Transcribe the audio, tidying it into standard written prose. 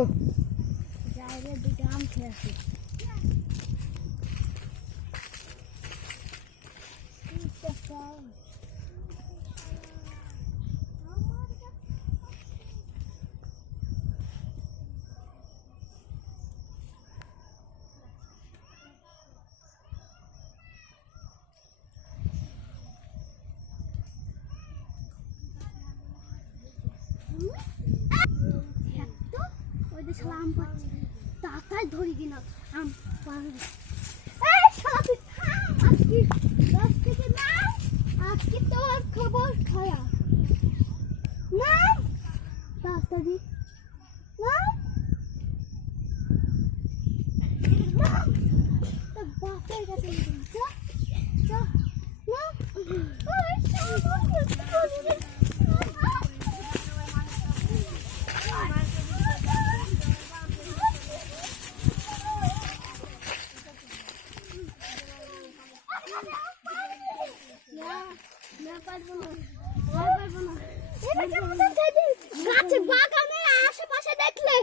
থাকো। যাইরে দুটো আম খেয়ে আসি। আম পাচ্ছি তাড়াতাড়ি ধরি কিনা আম পারবে। এই শালা তুই থাম, আজকে 10 থেকে নাম, আজকে তোর খবর খারাপ। নাম তাড়াতাড়ি নাম, তোর বাপের কাছে যা যা নাম। ওই শালা গাছে বাগানে আশেপাশে দেখলে